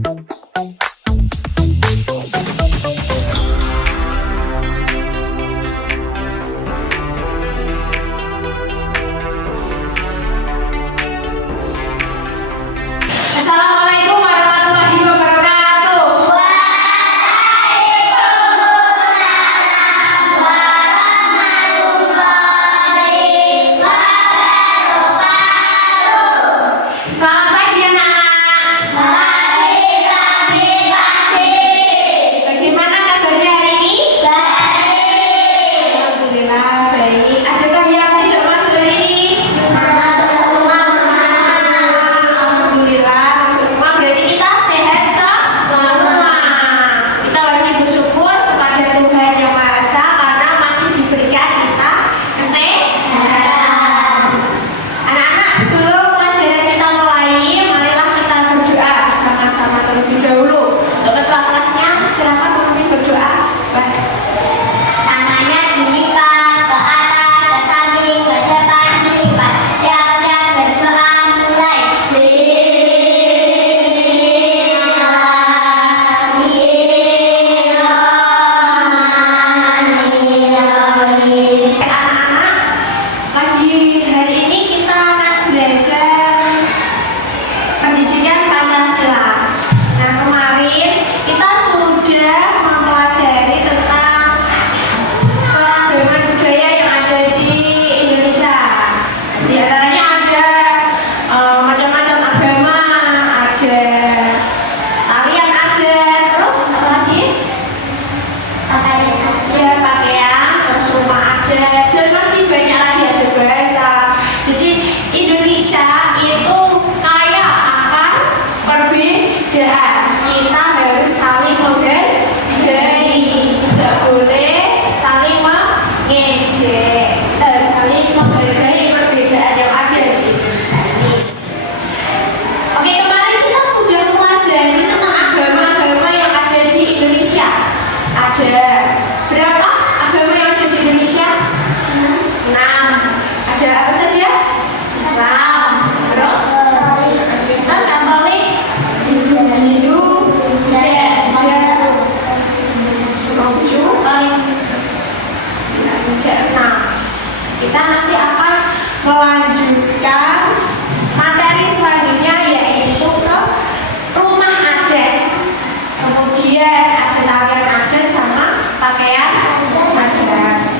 Assalamualaikum warahmatullahi wabarakatuh. Selamat pagi anak-anak. Bagaimana kabarnya hari ini? Alhamdulillah baik. Adakah yang tidak masuk hari ini? Alhamdulillah masuk semua. Berarti kita sehat semua. Kita wajib bersyukur kepada Tuhan Yang Maha Esa karena masih diberikan kita kesehatan. Anak-anak, sebelum pelajaran kita mulai, marilah kita berdoa sama-sama terlebih dahulu. Untuk ketua kelasnya, silakan memimpin berdoa. Baik. Tangannya dilipat ke atas, ke samping, ke depan dilipat. Siap-siap berdoa mulai. Bismillahirrahmanirrahim. Anak-anak, pagi hari ini kita akan belajar pendidikan Pancasila. Nah, kemarin kita sudah mempelajari tentang keragaman budaya yang ada di Indonesia. Di antaranya ada macam-macam agama, ada tarian, ada terus apa lagi? Ya, pakaian, terus rumah adat, dan masih banyak lagi, ada bahasa. Jadi Indonesia itu kaya akan perbedaan. Kita harus saling menghargai, tidak boleh saling mengejek. Kita harus saling menghargai perbedaan yang ada di Indonesia ini. Oke, kemarin kita sudah mempelajari tentang agama-agama yang ada di Indonesia. Ada berapa agama yang ada di Indonesia? 6. Ada apa saja? Islam, terus Kristen, Katolik, Hindu, Buddha, Konghucu, ada 6. Kita nanti akan melanjutkan materi selanjutnya, yaitu ke rumah adat. Kemudian ada tarian adat sama pakaian adat.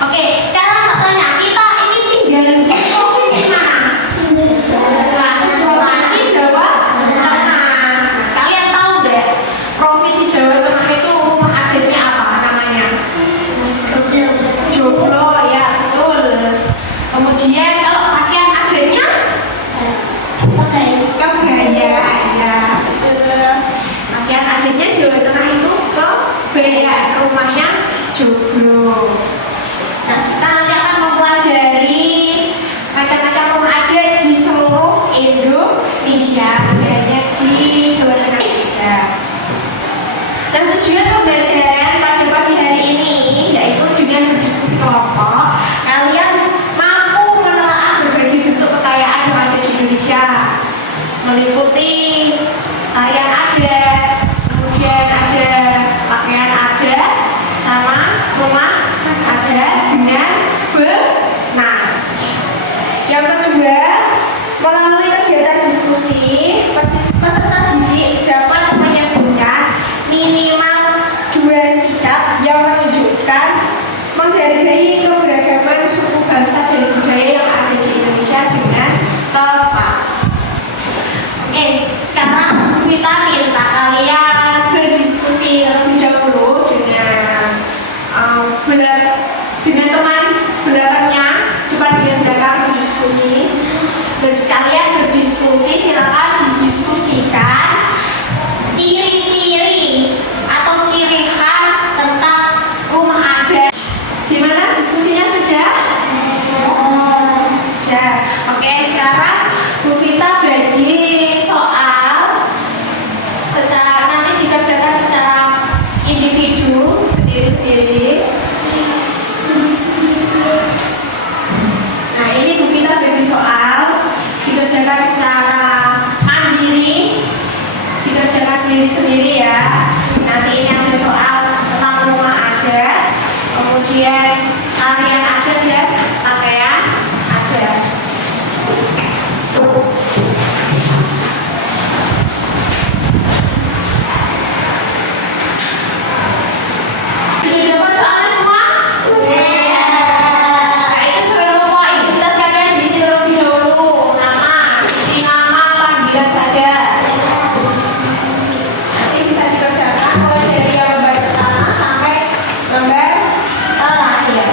Oke, sekarang aku tanya, kita ini tinggal di provinsi mana? Provinsi Jawa Tengah. Kalian tahu deh, provinsi Jawa Tengah itu rumah adatnya apa namanya? Joglo, ya betul. Kemudian kalau pakaian adatnya kebaya, ya betul. Pakaian adatnya Jawa sendiri-sendiri ya. Nanti ini ada soal tentang rumah adat, kemudian tarian adat dan pakaian adat. Sudah dapat soalnya semua? Nah, itu sebelum semua identitas kalian diisi terlebih dahulu. Nama, isi nama, panggilan saja. Nanti bisa dikerjakan mulai dari yang lembar pertama sampai lembar terakhir.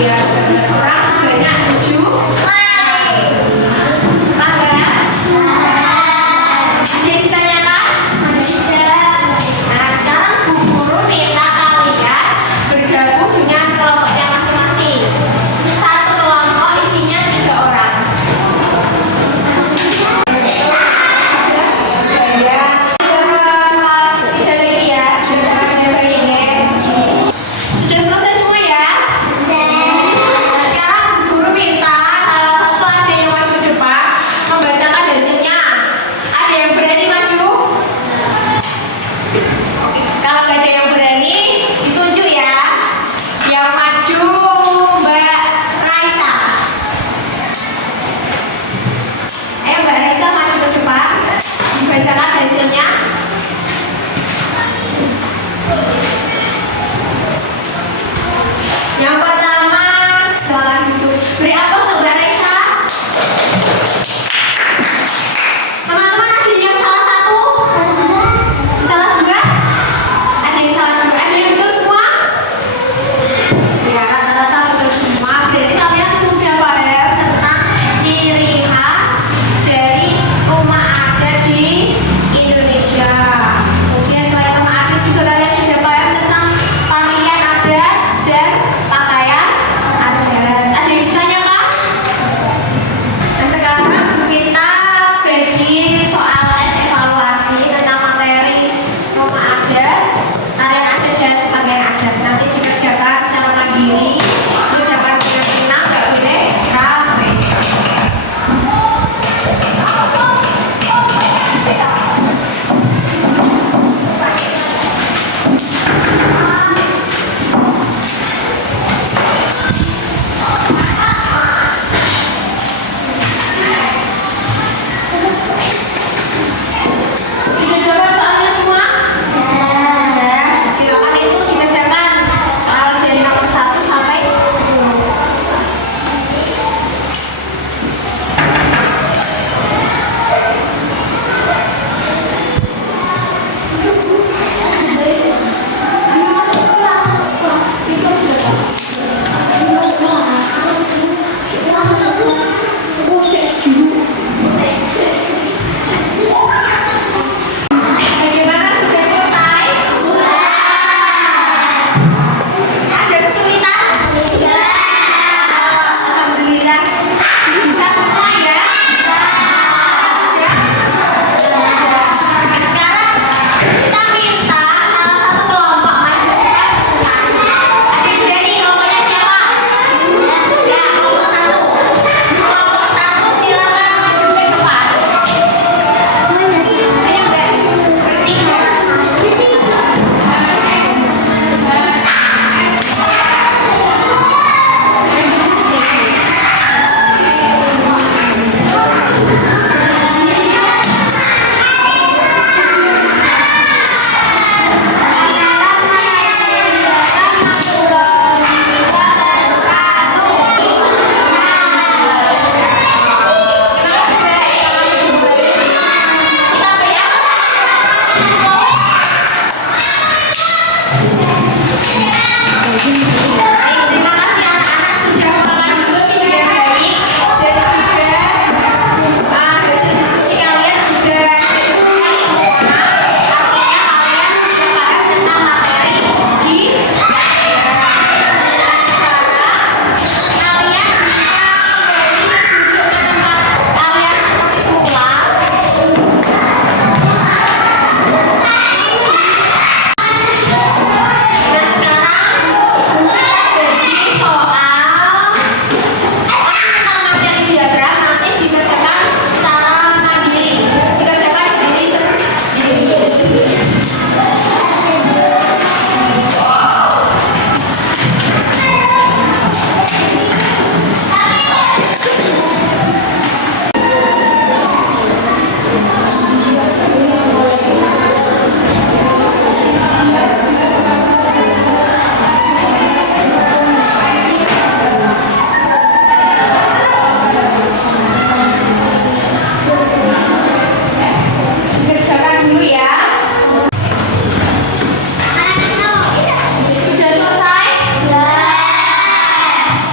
ya, 12 orang sebanyak 7. Paham ya? Ada yang ditanyakan? Nah, sekarang Bu Guru minta kalian bergabung dengan kelompoknya masing-masing. Satu kelompok isinya 3 orang. Ya, kelas 3 lagi ya. Sudah selesai semua ya?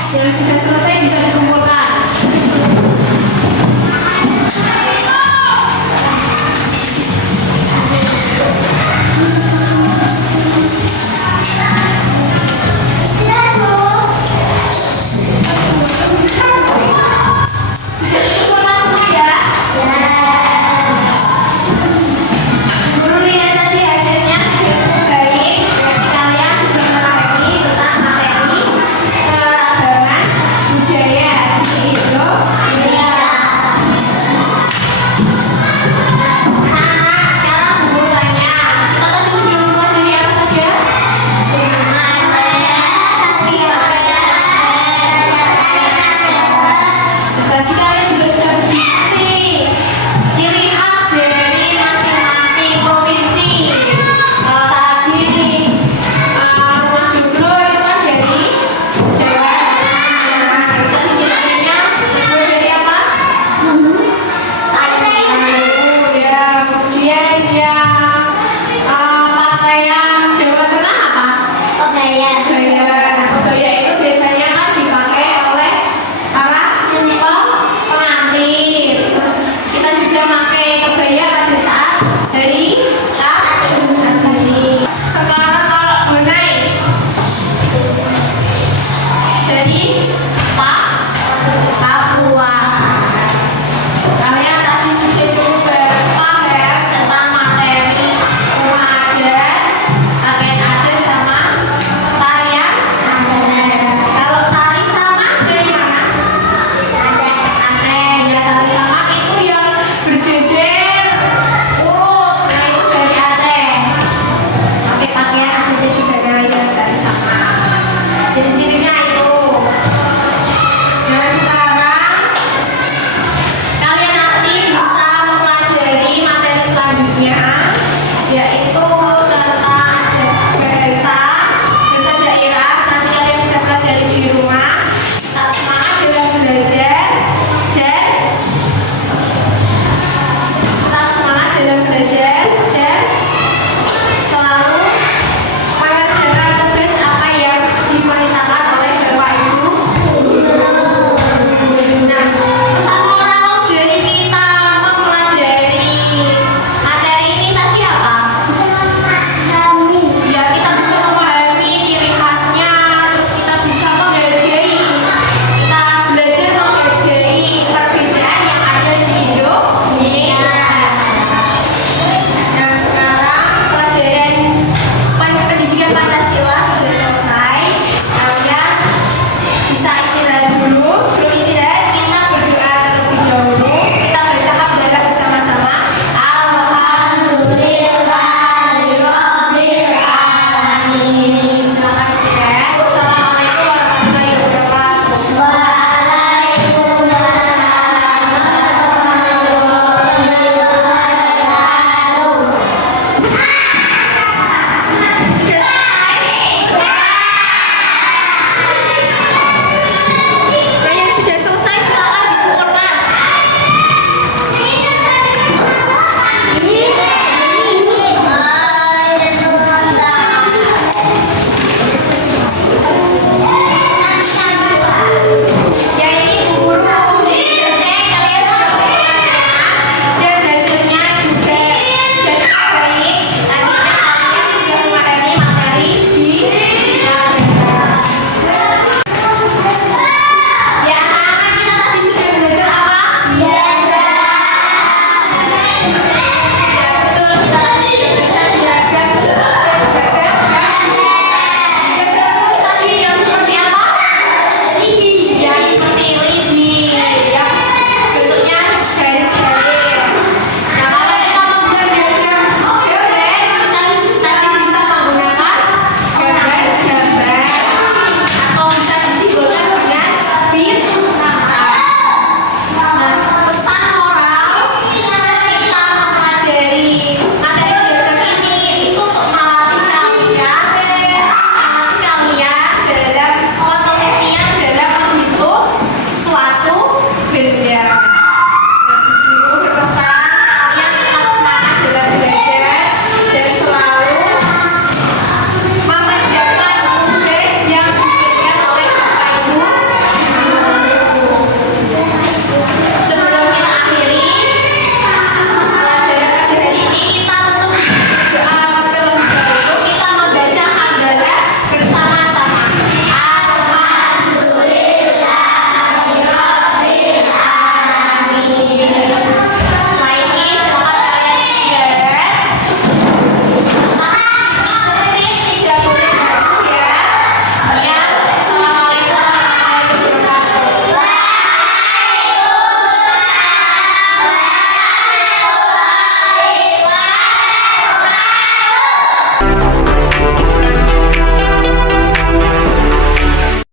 Yang sudah selesai bisa